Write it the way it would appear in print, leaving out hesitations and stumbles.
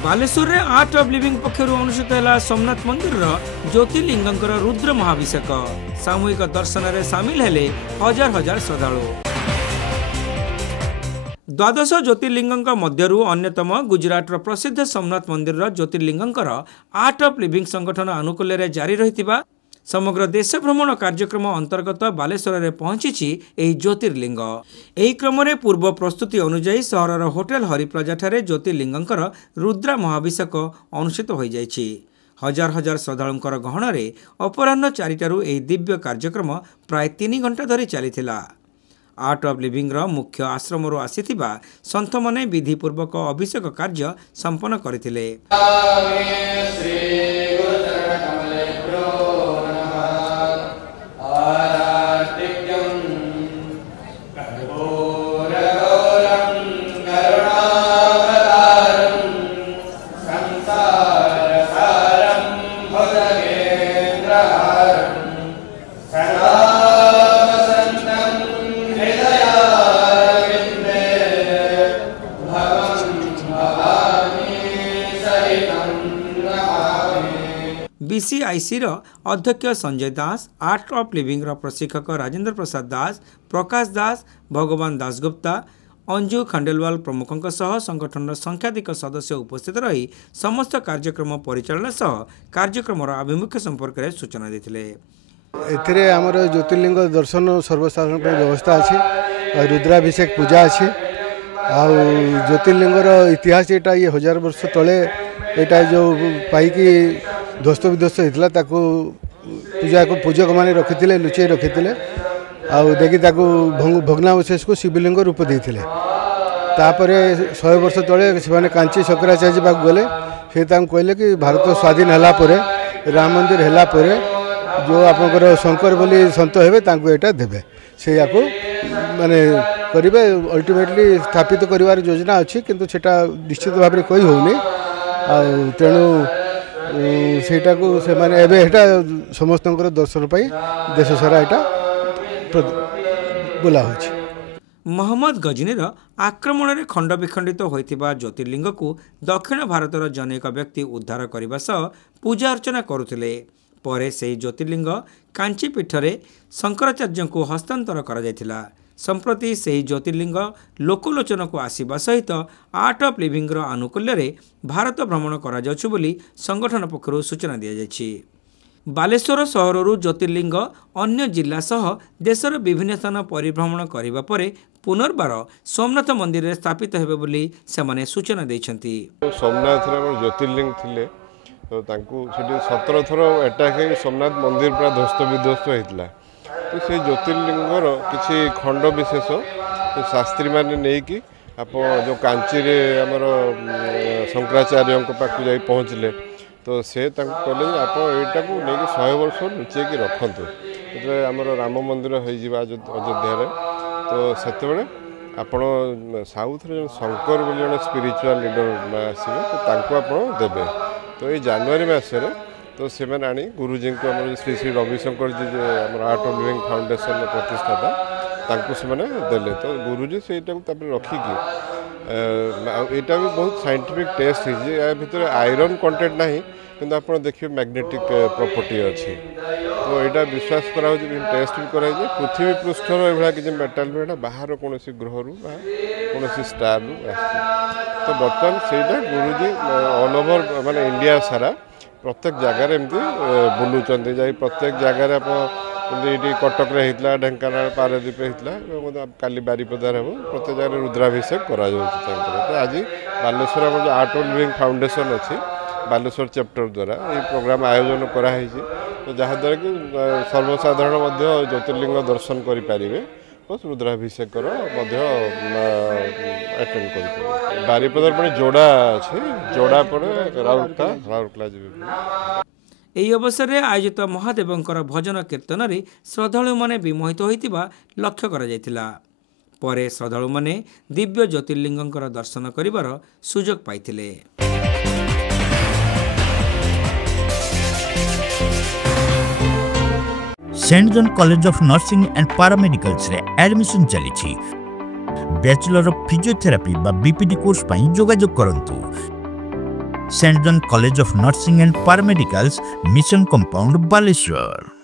बालेश्वर रे art of living पक्षर अनुष्ठित है सोमनाथ मंदिर ज्योतिर्लिंगंकर रुद्र महाभिषेक सामूहिक दर्शन में सामिल हेले हजार हजार श्रद्धालु। द्वादश ज्योतिर्लिंग मध्यरु अन्यतम गुजरात प्रसिद्ध सोमनाथ मंदिर ज्योतिर्लिंगंकर आर्ट ऑफ लिविंग संगठन आनुकूल्य जारी रही समग्र देश भ्रमण कार्यक्रम अंतर्गत बालेश्वर में पहुंची ज्योतिर्लिंग। एही क्रम में पूर्व प्रस्तुति अनुजाई सहरर होटेल हरिप्लाजा ठारे ज्योतिर्लिंगंकर रुद्रा महाभिषेक अनुष्ठित हो जाइछि। हजार हजार श्रद्धालुंकर गहन में अपराह्न 4टारू एही दिव्य कार्यक्रम प्राय 3 घंटा धरी चलीथिला। आर्ट ऑफ लिविंग मुख्य आश्रम आसीथिबा संत माने विधिपूर्वक अभिषेक कार्य संपन्न करथिले। बीसीआईसी अध्यक्ष संजय दास, आर्ट ऑफ लिविंग प्रशिक्षक राजेंद्र प्रसाद दास, प्रकाश दास, भगवान दासगुप्ता, अंजू खंडेलवाल प्रमुखों सह संगठन संख्याधिक सदस्य उपस्थित रही समस्त कार्यक्रम परिचालना सह कार्यक्रम आभिमुख्य संपर्क में सूचना देते। एथिरे हमर ज्योतिर्लिंग दर्शन सर्वसाधारण व्यवस्था अच्छी, रुद्राभिषेक पूजा अच्छी। ज्योतिर्लिंगर इतिहास यहाँ ये 1000 वर्ष तले यहाँ जो पाई ध्वस्त विध्वस्त होता ताकू पूजा को पूजक मैंने रखी लुचई रखी देखी भग्नावशेष को शिवलिंग रूप देते। 100 वर्ष तले से कांची शंकराचार्य पाक गले से कहले कि भारत स्वाधीन है राम मंदिर है जो आपंकर शंकर बोली सत हे यहाँ देवे से माने करेंगे अल्टीमेटली स्थापित कर योजना अच्छी किंतु सेटा निश्चित भाव में कही होनी तेणु सेटा को से माने एबे एटा समस्त दर्शन पाई देश सारा एटा बुला होछि। मोहम्मद गजनीर आक्रमण में खंड विखंडित होइतिबा ज्योतिर्लिंग को दक्षिण भारतर जनेक व्यक्ति उद्धार करने सह पूजा अर्चना करुथिले। परे से ज्योतिर्लिंग कांचीपीठ में शंकराचार्य को हस्तांतर करा जायथिला। संप्रति से ज्योतिर्लिंग लोकलोचन को आसवा सहित आर्ट ऑफ लिविंग आनुकूल्य रे भारत भ्रमण करा जाउछु बोली संगठन पक्षरु सूचना दिया जायछि। बालेश्वर सहररु ज्योतिर्लिंग अन्य जिला सह देशर विभिन्न स्थान परिभ्रमण करिबा परे पुनर्बार सोमनाथ मंदिर रे स्थापित हेबे बोली सेमाने सूचना दैछन्ति। सोमनाथ रे ज्योतिर्लिंग थिले तो तांकू 17 थर अटैक सोमनाथ मंदिर पूरा ध्वस्त विध्वस्त होता। तो से ज्योतिर्लिंगर किसी खंड विशेष शास्त्री मैंने नहीं कि आप जो कांची आमर शंकराचार्य पाक जा पहुँचले तो से कहले आप यहाँ को लेकिन 100 वर्ष लुचेक रखतु जो आमर राम मंदिर अयोध्या तो से आपण साउथ रे शंकर बोली जन स्पिरिचुअल लीडर आसवे तो आप देवे। तो ये जनवरी मसरे तो से आनी गुरुजी को श्री श्री रविशंकर जी जो आर्ट ऑफ लिविंग फाउंडेशन प्रतिष्ठाता तांको से देले। तो गुरुजी से रखिकी यहाँ भी बहुत साइंटिफिक टेस्ट है भितर आयरन कंटेंट ना कि आप देखिए मैग्नेटिक प्रॉपर्टी अच्छी। तो यहाँ विश्वास करा टेस्ट भी कराई पृथ्वी पृष्ठर ये किसी मेटाल भी बाहर कौन ग्रह रू कौन स्टार रू तो बर्तमान से गुरुजी ऑल ओवर माने इंडिया सारा प्रत्येक जगार एमती बुलूँ जा प्रत्येक जगार आप कटक होता ढेंकानाल पारादीप होता काली बारिपदार हम प्रत्येक जगह रुद्राभिषेक करा तो आज बालेश्वर आम जो आर्ट ऑफ लिविंग फाउंडेशन अच्छी बालेश्वर चैप्टर द्वारा ये प्रोग्राम आयोजन कराई तो जहाँद्वारा कि सर्वसाधारण ज्योतिर्लिंग दर्शन करें बस रुद्राभिषेक अटेंड कर बारिपदार पड़े जोड़ा अच्छे जोड़ा पड़े राउरकेला जी। ଏହି ଅବସରରେ ଆୟୋଜିତ ମହାଦେବଙ୍କର ଭଜନ କୀର୍ତ୍ତନରେ ଶ୍ରଦ୍ଧାଳୁମାନେ ବିମୋହିତ ହୋଇଥିବା ଲକ୍ଷ୍ୟ କରାଯାଇଥିଲା। ପରେ ଶ୍ରଦ୍ଧାଳୁମାନେ ଦିବ୍ୟ ଜ୍ୟୋତିର୍ଲିଙ୍ଗଙ୍କର ଦର୍ଶନ କରିବାର ସୁଯୋଗ ପାଇଥିଲେ। Saint John college of nursing and paramedicals रे एडमिशन चली बैचलर ऑफ फिजियोथेरापी बा बीपीडी कोर्स पाई जोगाजोग करंतु। Saint John college of nursing and paramedicals mission compound Baleshwar.